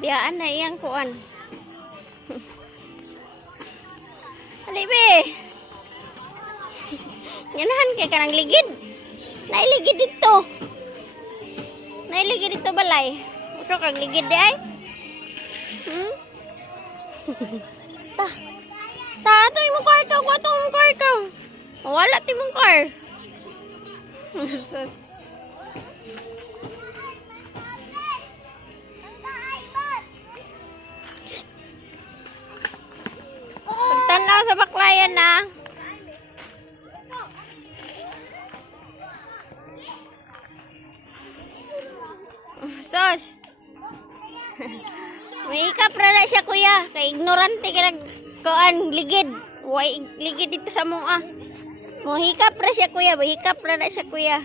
Biyaan na iyang kuan. Alibe. Ganahan kay kanang ligid. Nailigid dito. Nailigid dito balay. Uso kang ligid di ay. Ta. Ta ato imong car ka, kuha imong car ka. Wala ti imong car. Pagtanaw sa baklayan na. Sos. May ikapra na siya kuya. Kay ignorante ka nagkuan ligid. Way ligid dito sa mua. Mohikap ra siya kuya. Mohikap ra na siya kuya.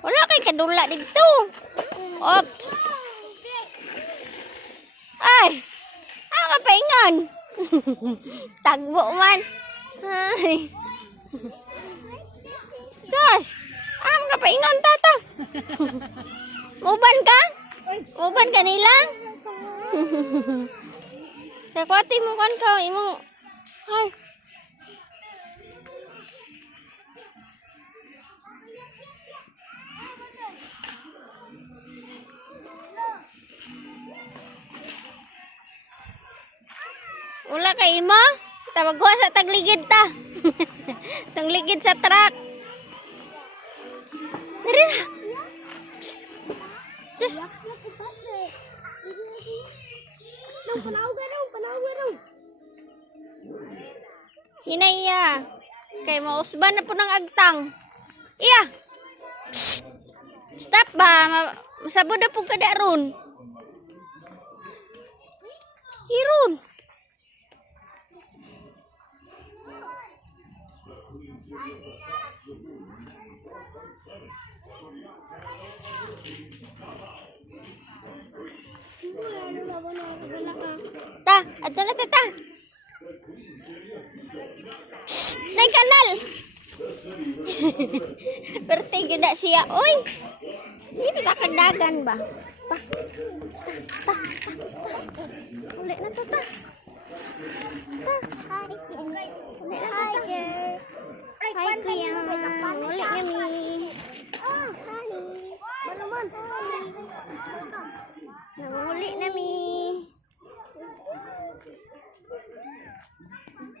Wala kay kadula dito. Oops. Ay. Ang kapaingon. Tagbo man. Ay. Sos. Ang kapaingon tata. Uban ka? Uban ka nila? Takwati mo kan ka. Imo. Ay. Wala kay imo? Tawagwa sa tagligid ta. Tagligid sa truck. Diri na. Just. Hinaya. Kay mausban na po ng agtang. Iya. Psst. Stop ba? Masabod na po kada ron. Hirun. Ta, ato na ta. Nay kanal. Perti gyud siya. Oy. Dili ta kadagan ba? Pa. Ta. Uli na ta. Ta. Hi. Uli na ta. Hi kuya. Uli kami. Oh, honey. Uli nami.